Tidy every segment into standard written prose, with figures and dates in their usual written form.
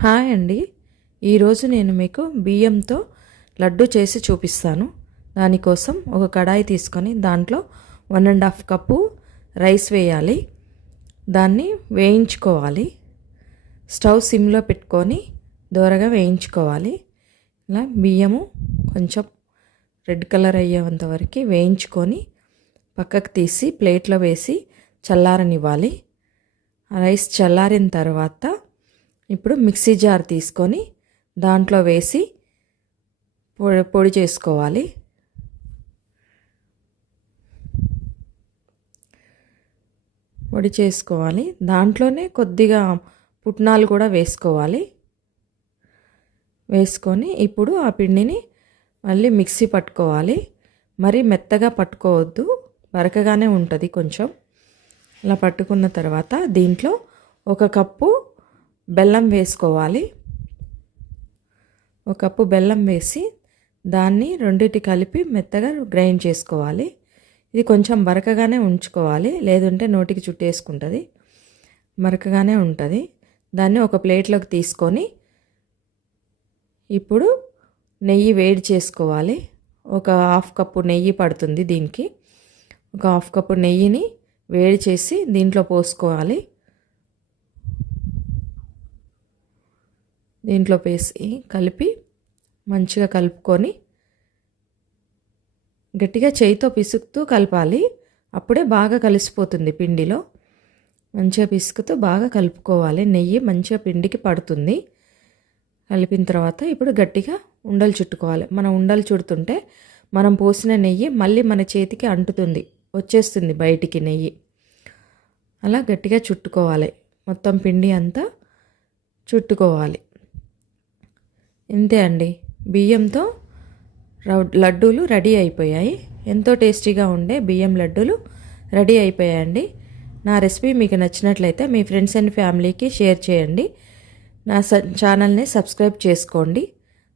Hi అండి. ఈరోజు నేను మీకు బియ్యంతో లడ్డు చేసి చూపిస్తాను. దానికోసం ఒక కడాయి తీసుకొని దాంట్లో 1.5 కప్పు రైస్ వేయాలి. దాన్ని వేయించుకోవాలి. స్టవ్ సిమ్లో పెట్టుకొని దోరగా వేయించుకోవాలి. ఇలా బియ్యము కొంచెం రెడ్ కలర్ అయ్యేంత వరకు వేయించుకొని పక్కకు తీసి ప్లేట్లో వేసి చల్లారనివ్వాలి. రైస్ చల్లారిన తర్వాత ఇప్పుడు మిక్సీ జార్ తీసుకొని దాంట్లో వేసి పొడి చేసుకోవాలి. పొడి చేసుకోవాలి. దాంట్లోనే కొద్దిగా పుట్నాలు కూడా వేసుకోవాలి. వేసుకొని ఇప్పుడు ఆ పిండిని మళ్ళీ మిక్సీ పట్టుకోవాలి. మరి మెత్తగా పట్టుకోవద్దు, బరకగానే ఉంటుంది కొంచెం. ఇలా పట్టుకున్న తర్వాత దీంట్లో 1 కప్పు బెల్లం వేసుకోవాలి. 1 కప్పు బెల్లం వేసి దాన్ని రెండిటి కలిపి మెత్తగా గ్రైండ్ చేసుకోవాలి. ఇది కొంచెం బరకగానే ఉంచుకోవాలి, లేదంటే నోటికి చుట్టేసుకుంటుంది. బరకగానే ఉంటుంది. దాన్ని ఒక ప్లేట్లోకి తీసుకొని ఇప్పుడు నెయ్యి వేడి చేసుకోవాలి. ఒక 1/2 కప్పు నెయ్యి పడుతుంది దీనికి. ఒక 1/2 కప్పు నెయ్యిని వేడి చేసి దీంట్లో పోసుకోవాలి. దీంట్లో వేసి కలిపి మంచిగా కలుపుకొని గట్టిగా చేయితో పిసుకుతూ కలపాలి. అప్పుడే బాగా కలిసిపోతుంది పిండిలో. మంచిగా పిసుకుతూ బాగా కలుపుకోవాలి. నెయ్యి మంచిగా పిండికి పడుతుంది. కలిపిన తర్వాత ఇప్పుడు గట్టిగా ఉండలు చుట్టుకోవాలి. మనం ఉండలు చుడుతుంటే మనం పోసిన నెయ్యి మళ్ళీ మన చేతికి అంటుతుంది, వచ్చేస్తుంది బయటికి నెయ్యి. అలా గట్టిగా చుట్టుకోవాలి. మొత్తం పిండి అంతా చుట్టుకోవాలి. ఇంతే అండి, బియ్యంతో లడ్డూలు రెడీ అయిపోయాయి. ఎంతో టేస్టీగా ఉండే బియ్యం లడ్డూలు రెడీ అయిపోయాయండి. నా రెసిపీ మీకు నచ్చినట్లయితే మీ ఫ్రెండ్స్ అండ్ ఫ్యామిలీకి షేర్ చేయండి. నా ఛానల్ని సబ్స్క్రైబ్ చేసుకోండి.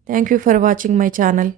Thank you for watching my channel.